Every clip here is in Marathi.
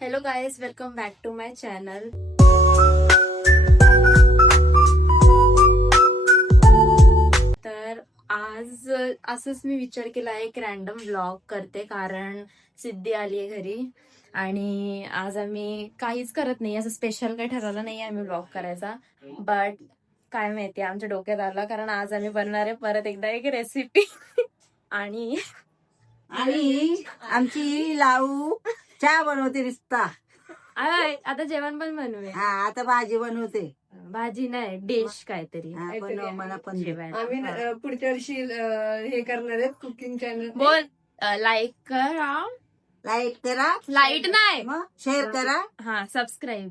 Hello guys, welcome back to my channel. तर आज असंच मी विचार केला एक रॅन्डम व्लॉग करते, कारण सिद्धी आली आहे घरी आणि आज आम्ही काहीच करत नाही, असं स्पेशल काही ठरवलं नाही आम्ही व्लॉग करायचा. बट काय माहिती आमच्या डोक्यात आलं, कारण आज आम्ही बनणार आहे परत एकदा एक रेसिपी. आणि आमची लाऊ चहा बनवते रिस्ता. आता जेवण पण बनवूया. हा, आता भाजी बनवते. भाजी नाही, डिश काहीतरी. बनव, मला पण दे. आम्ही पुढच्या वर्षी हे करणार आहेत कुकिंग चॅनल. बोल, लाईक करा, लाईक करा, लाईट नाही मग शेअर करा. हा, सबस्क्राईब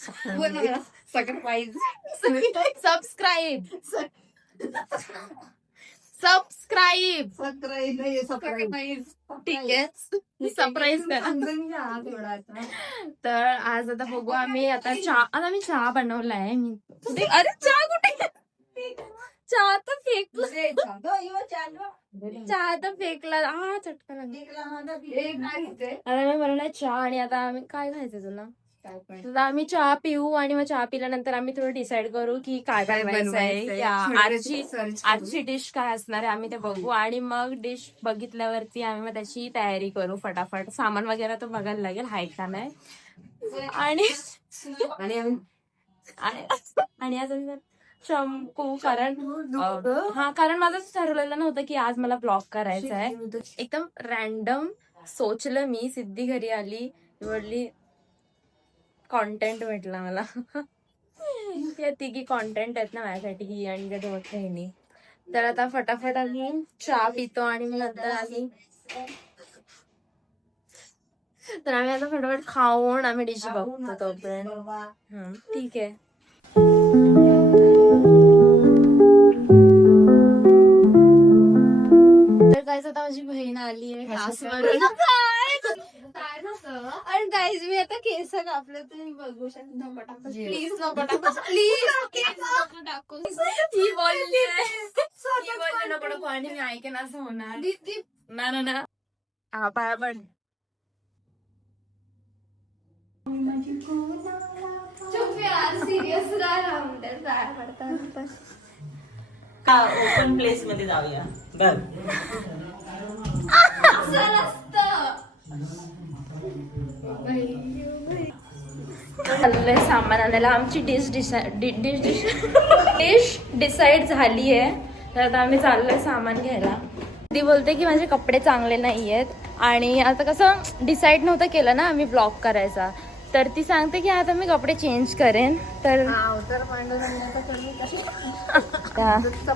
सगळं सबस्क्राईब सबस्क्राईब ठीक आहे, सरप्राईज करा. तर आज आता बघू आम्ही आता चहा बनवलाय. अरे चहा कुठे? चहा तर फेकला, चहा तर फेकला. हा, चटका लागला. आता मी बनवलाय चहा आणि आता आम्ही काय खायचं तुला? तर आम्ही चहा पिऊ आणि मग चहा पिल्यानंतर आम्ही थोडं डिसाईड करू की काय काय बनवायचंय, आजची डिश काय असणार आहे आम्ही ते बघू. आणि मग डिश बघितल्यावरती आम्ही मग त्याची तयारी करू फटाफट. सामान वगैरे तर बघायला लागेल हाय का नाही. आणि आज आम्ही शंकू, कारण कारण माझं ठरवलेलं नव्हतं की आज मला ब्लॉग करायचा आहे. एकदम रॅन्डम सोचलं मी. सिद्धी घरी आली, निवडली, कॉन्टेंट भेटला मला. या तिघी कॉन्टेंट आहेत ना माझ्यासाठी, ही आणि त्या दोन बहिणी. तर आता फटाफट आम्ही चहा पितो आणि नंतर आम्ही आता फटाफट खाऊन आम्ही डिश बघतो तोपर्यंत. ठीक आहे. तर काय, आता माझी बहीण आली आहे क्लासवरून. आणि गाईज मी आता केस कापले, तुम्ही बघू शकता. पटापट प्लीज नको टाकू, प्लीज नको टाकू. ही बोलली नको नको आणि मी ऐकेन असं होणार ना ना. हा, पाया पड. चुप यार, सिरियस राहा. ओपन प्लेस मध्ये जाऊया. असं नसतं. चाललंय सामान आणायला. आमची डिश डिसाईड झाली आहे. तर आता आम्ही चाललोय सामान घ्यायला. ती बोलते की माझे कपडे चांगले नाही आहेत आणि आता कसं डिसाईड नव्हतं केलं ना आम्ही ब्लॉग करायचा, तर ती सांगते की आता मी कपडे चेंज करेन. तर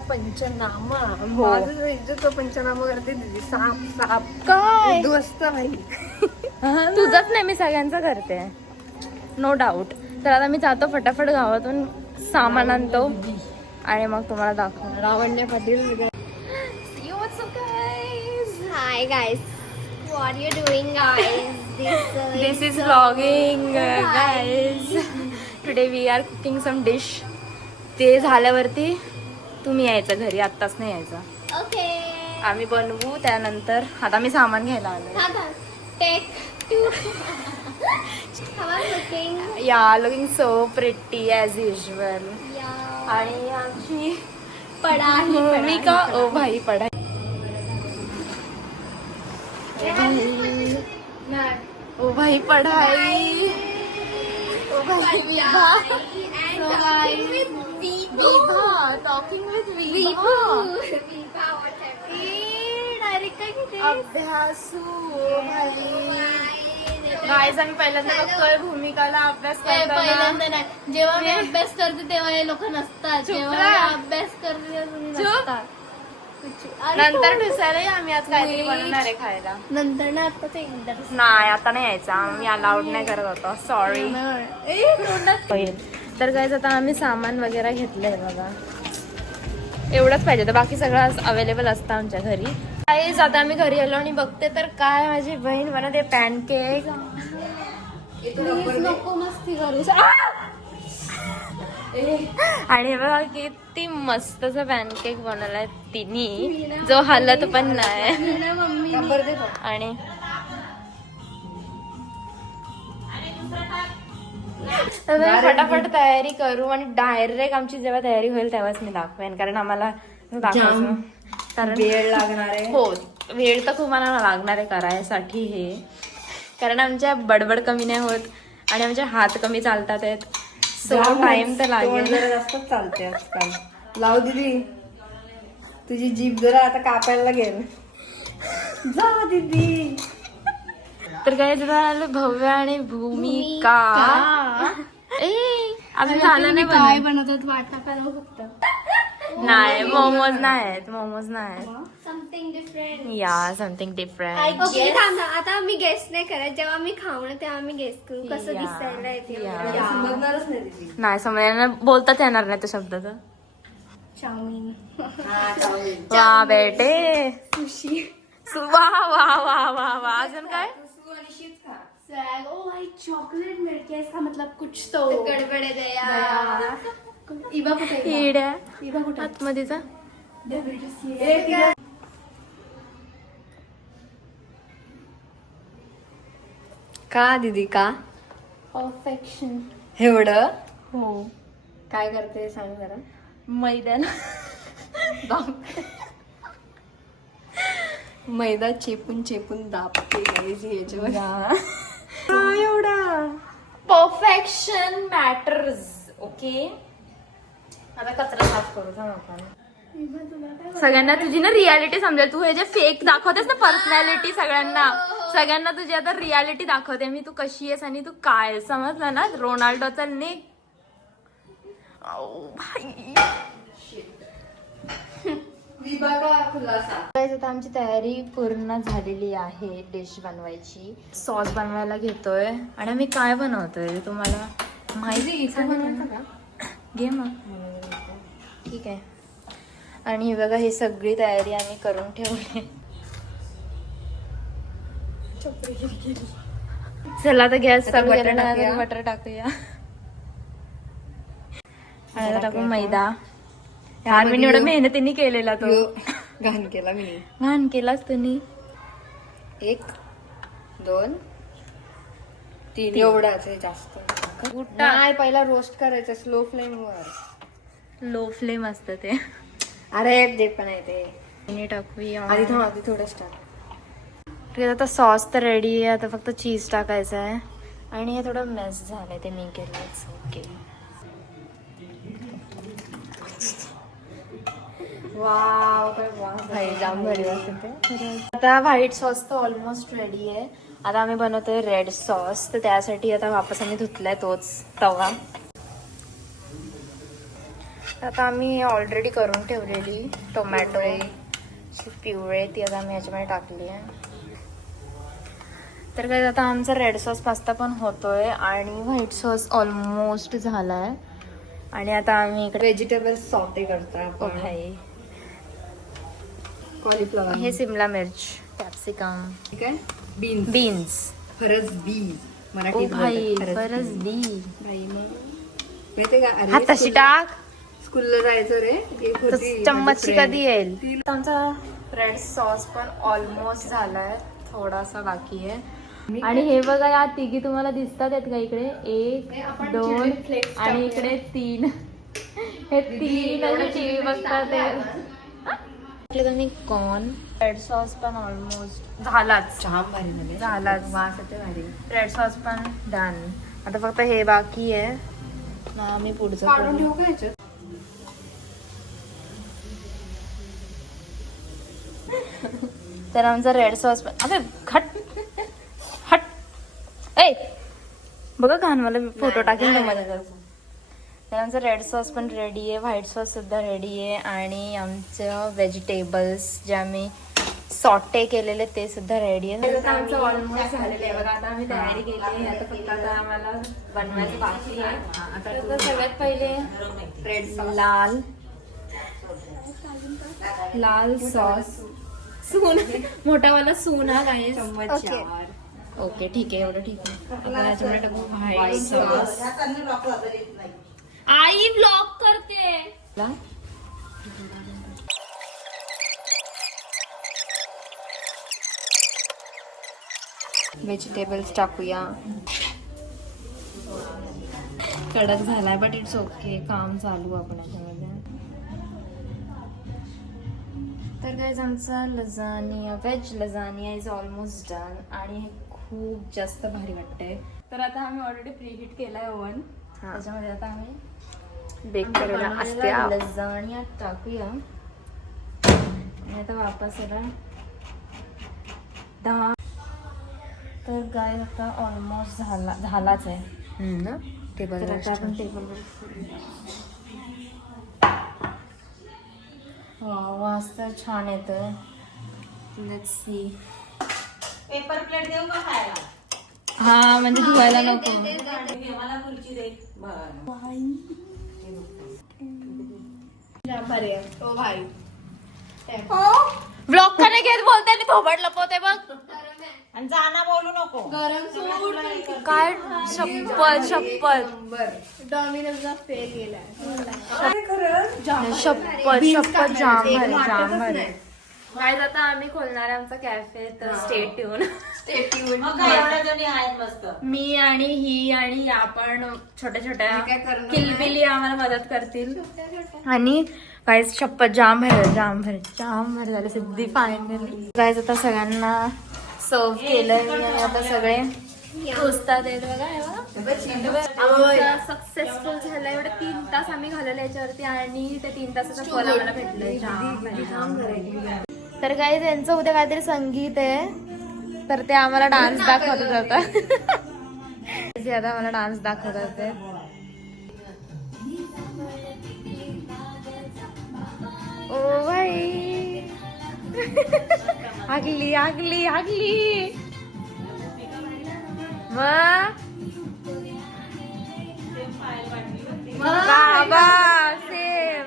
पंचनामा, हो. इज्जतचा पंचनामा करते दीदी. साप काय उद्ध्वस्त भाई. तुझंच नाही, मी सगळ्यांचं करते, नो डाऊट. तर आता मी जातो फटाफट गावातून सामान आणतो आणि मग तुम्हाला दाखवतो. लावण्य Patil. Hi guys, what are you doing guys? This is vlogging guys. Today we are cooking some dish. ते झाल्यावरती तुम्ही यायचं घरी, आत्ताच नाही यायचं. Okay. आम्ही बनवू त्यानंतर. आता मी सामान घ्यायला आलो. Take two. How are you looking? या looking so pretty as usual. Yeah. आणि आमची पढाई. भूमिका, ओ भाई पढाई. ओ भाई पढ़ाई. ओ भाई विभा. टॉकिंग विथ विभा. अभ्यासू. ओ भाई गाईज, आम्ही पहिल्यांदा बघतोय भूमिकाला अभ्यास करताना. पहिल्यांदा नाही, जेव्हा मी अभ्यास करते तेव्हा हे लोक नसतात. जेव्हा मी अभ्यास करते तेव्हा तुम्ही नसतात. नंतर ठुसायला आम्ही आज काहीतरी बनवणार आहे खायला. नंतर ना आता ते एकदा नाही, आता नाही यायचा, मी अलाउड नाही करत होतो. सॉरी. तर गाईज आता आम्ही सामान वगैरे घेतलंय बघा. एवढंच पाहिजे तर बाकी सगळं अवेलेबल असतं आमच्या घरी. गाईज आता आम्ही घरी आलो आणि बघते तर काय माझी बहीण बनवते पॅनकेक. नको मस्ती करू. आणि बघा किती मस्तचा पॅनकेक बनवलाय तिने, जो हलत पण नाही. आणि तर मी फटाफट तयारी करू आणि डायरेक्ट आमची जेव्हा तयारी होईल तेव्हाच मी दाखवेन, कारण आम्हाला दाखवायचं कारण वेळ लागणार आहे. हो वेळ तर खूप मला लागणार आहे करायसाठी हे, कारण आमच्या बडबड कमी नाही होत आणि आमचे हात कमी चालतात आहेत, सो टाइम तर तोंड लागेल. जरा जास्तच चालते आजकाल. लाव दीदी, तुझी जीभ जरा आता कापायला लागेल. जा दीदी. तर काय झालं भव्य आणि भूमिका ए अजून झालं नाही काय बनवून. बनवतात वाटाणा फक्त नाही मोमोज नाही आहेत, मोमोज नाही आहेत. Something different. या समथिंग डिफरंट. ओके थांब ना, आता आम्ही गेस नाही करत, जेव्हा आम्ही खाऊ ना तेव्हा आम्ही गेस करू कसं या. दिसायला येते. या. समजणारच नाही दीदी. नाही समजायला बोलताच येणार नाही तो शब्द तर. चाऊमिन, वा बेटे सुशी, वा वा वा वा वा. अजून काय स्वैग. ओ भाई चॉकलेट मिलके है, इसका मतलब कुछ तो गड़बड़ है दया. इवा कुठे आहे? किड्या इवा कुठे आहे? आतमध्ये जा. का दीदी का परफेक्शन. एवढं हो काय करते सांग जरा. मैदान मैदा चेपून चेपून दाबते guys ह्याच्यावर. एवढा परफेक्शन मॅटर्स. ओके आता कचरा साफ करू थांब आपण. सगळ्यांना तुझी ना रियालिटी समजेल. तू हे जे फेक दाखवतेस ना पर्सनॅलिटी, सगळ्यांना तुझी आता रियालिटी दाखवते मी, तू कशी आहेस आणि तू काय आहेस. समजलं ना. रोनाल्डोचा नेक Guys, आता आमची तयारी पूर्ण झालेली आहे डिश बनवायची. सॉस बनवायला घेतोय आणि आम्ही काय बनवतोय तुम्हाला माहिती घे मग. ठीक आहे. आणि हे बघा ही सगळी तयारी आम्ही करून ठेवली. चला आता गॅस चालू butter केला, टाकूया. बटर टाकूया आणि आता टाकू मैदा. यार मी एवढं मेहनतीने केलेला तो. घाण केला मी. घाण केलास तुम्ही. 1 2 3 एवढाच आहे, जास्त नाही. पहिला रोस्ट करायचं स्लो फ्लेम वर. लो फ्लेम असतं ते. अरे जे पण आहे ते आणि टाकूया. आधी थांब, आधी थोडंच टाक. ठीक आहे, आता सॉस तर रेडी आहे. आता फक्त चीज टाकायचं आहे आणि हे थोडं मेस झालंय ते मी केलंच. ओके वाव काय वाव भाई, जाम भारी वाटते ते. आता व्हाईट सॉस तर ऑलमोस्ट रेडी आहे. आता आम्ही बनवतोय रेड सॉस. तर त्यासाठी आता वापस आम्ही धुतलाय तोच तवा. आता आम्ही ऑलरेडी करून ठेवलेली टोमॅटो प्युरे ती आता आम्ही ह्याच्यामध्ये टाकली आहे. तर काय आता आमचा रेड सॉस पास्ता पण होतोय आणि व्हाईट सॉस ऑलमोस्ट झालाय. आणि आता आम्ही इकडे व्हेजिटेबल्स सॉटे करता आपण. भाई कॉलीफ्लॉवर, हे सिमला मिर्च, कॅप्सिकम, ठीक आहे, बीन्स, बीन्स. फरस बी ओ मराठीत भाई बोलतात, फरस बी. भाई मग माहितीये का, हा तशी टाक. स्कूलला जायचं रे, एक तर होती चम्मचची माझी कधी friend. येईल. आमचा रेड सॉस पण ऑलमोस्ट झालाय, थोडासा बाकी आहे. आणि हे बघा या तिघी तुम्हाला दिसतात आहेत का इकडे, 1 2 आणि इकडे 3. हे 3 असे टीव्ही बघतात. तुम्ही कॉर्न. रेड सॉस पण ऑलमोस्ट झालाच. जाम भारी झालाच. वास येते भारी. रेड सॉस पण डन. आता फक्त हे बाकी आहे ना, आम्ही पुढचं काढून करू. ठेवू का ह्याच्यात? तर आमचा रेड सॉस पण अरे हट हट ए बघा घाण मला फोटो टाकेल ना माझ्या. तर आमचा रेड सॉस पण रेडी आहे, व्हाईट सॉस सुद्धा रेडी आहे आणि आमचं व्हेजिटेबल्स जे आम्ही सॉटे केलेले ते सुद्धा रेडी आहे. आमचं ऑलमोस्ट झालेलं आहे बघा. आता आम्ही तयारी केली आहे. आता फक्त आता आम्हाला बनवायचं बाकी आहे. आता सगळ्यात पहिले रेड लाल सॉस सून मोठावाला सून हा काय चम्मच Okay. चार. ओके ठीक आहे, एवढं ठीक आहे. आपण याच्यामध्ये टाकू व्हाईट सॉस. आई ब्लॉक करते. व्हेजिटेबल्स टाकूया. कडक झालाय बट इट्स ओके. काम चालू आपण याच्यामध्ये. तर गाईज आमचा lasagne veg lasagne is almost done आणि हे खूप जास्त भारी वाटतंय. तर आता आम्ही ऑलरेडी प्रीहीट केलाय ओव्हन. त्याच्यामध्ये आता आम्ही बेक करायला असते लजानिया टाकूया आणि आता वापस याला 10. तर गाय आता ऑलमोस्ट झालाच आहे ना टेबल. तर आता आपण टेबलवर वास तर छान येतं. Let's see. पेपर प्लेट देऊ का खायला? हा म्हणजे धुवायला नको. मला खुर्ची दे. भारी आहे. ओ भारी. ब्लॉक का नाही घेत बोलते आणि थोबड लपवते बघ. आणि जाना बोलू नको. गरम सूट. काय शप्पथ डॉमिनोजचा फेल गेलाय. शप्पथ जाम भारी. गाईज आता आम्ही खोलणार आहे आमचा कॅफे. तर स्टे ट्यून. मग काय एवढ्या जणी आहेत मस्त. मी आणि ही आणि या पण छोट्या छोट्या किलबिली आम्हाला मदत करतील. आणि गाईज शप्पथ जाम भारी झालं सिद्धी फायनली. गाईज आता सगळ्यांना सर्व केलंय मी आणि आता सगळे पोचतात आहेत बघा. सक्सेसफुल झालं. एवढे 3 तास आम्ही घालवले याच्यावरती आणि ते 3 तासाचं फळ आम्हाला भेटलंय. तर काही त्यांचं उद्या काहीतरी संगीत आहे तर ते आम्हाला डान्स दाखवत आता. आता मला डान्स दाखवतात ते. ओ भाई आगली बाबा सेम.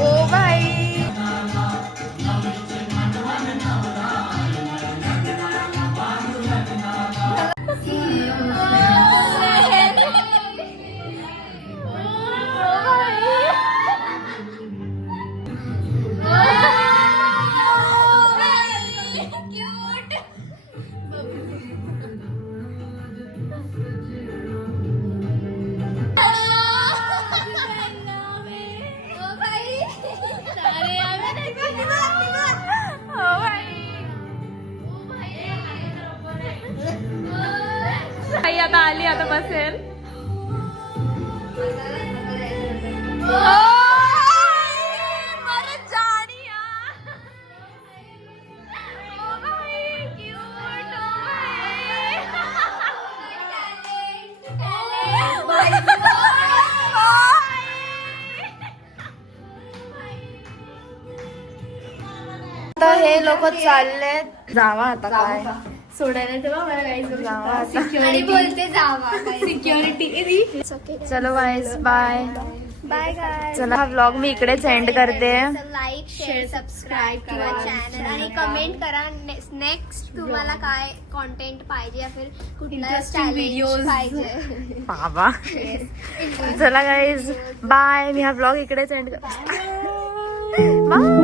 ओ भाई आता आली आता बसेल. हे लोक चालले जावा आता काय सोडायला तेव्हा मला काही आणि बोलते जावा सिक्युरिटी. चलो गाईज बाय. बाय गाय. चला हा व्लॉग मी इकडेच एंड करते. लाईक शेअर सबस्क्राईब किंवा चॅनल आणि कमेंट करा नेक्स्ट तुम्हाला काय कॉन्टेंट पाहिजे या फिर कुठला videos पाहिजे. बाबा चला गाईज बाय. मी हा व्लॉग इकडेच एंड करते. बाय.